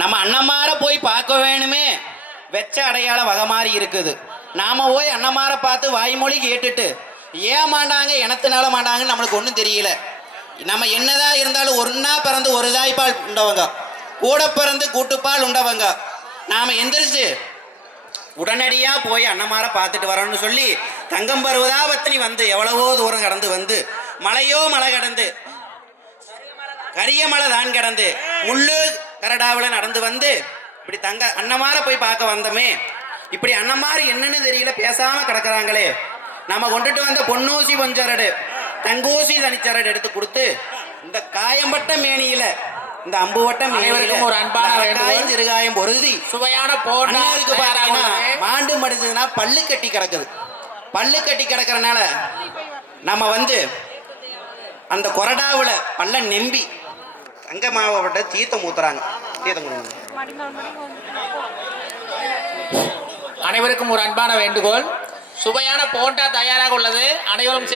நம்ம அண்ணமார போய் பார்க்க வேணுமே. வெச்ச அடையாள வகை மாதிரி இருக்குது. நாம போய் அண்ணமார பார்த்து வாய்மொழி கேட்டுட்டு ஏன் மாட்டாங்க எனத்தினால மாட்டாங்கன்னு நம்மளுக்கு ஒன்றும் தெரியல. நம்ம என்னதான் இருந்தாலும் ஒன்னா பிறந்து ஒரு தாய்ப்பால் உண்டவங்க. கூட பிறந்து கூட்டுப்பால் உண்டவங்க. நாம எந்திரிச்சு உடனடியாக போய் அண்ணமார பார்த்துட்டு வரணும்னு சொல்லி தங்கம் பருவதாபத்தினி வந்து எவ்வளவோ தூரம் கடந்து வந்து மலையோ மலை கடந்து கரிய மலை தான் கடந்து முள்ளு கரடாவுல நடந்து வந்து இப்படி தங்க அண்ணமார போய் பார்க்க வந்தோமே இப்படி அண்ணமாரு என்னன்னு தெரியல பேசாம கிடக்குறாங்களே நம்ம கொண்டுட்டு வந்த பொன்னூசி பஞ்சரடு தங்கூசி தனிச்சரடு எடுத்து கொடுத்து இந்த காயம்பட்ட மேனியில இந்த அம்புவட்ட மேனியில அனைவருக்கும் ஒரு அன்பான. அக்காயம் சிறுகாயம் பொருதி சுவையான பாத்தீங்கன்னா உள்ளது. மாண்டு மடிச்சதுன்னா பல்லு கட்டி கிடக்குது பல்லு கட்டி கிடக்கறனால நம்ம வந்து அந்த கொரடாவுல பல்ல நெம்பி அங்கே மாவட்ட தீர்த்தம் ஊத்துறாங்க. தீர்த்தம் அனைவருக்கும் ஒரு அன்பான வேண்டுகோள். சுவையான போண்டா தயாராக உள்ளது. அனைவரும்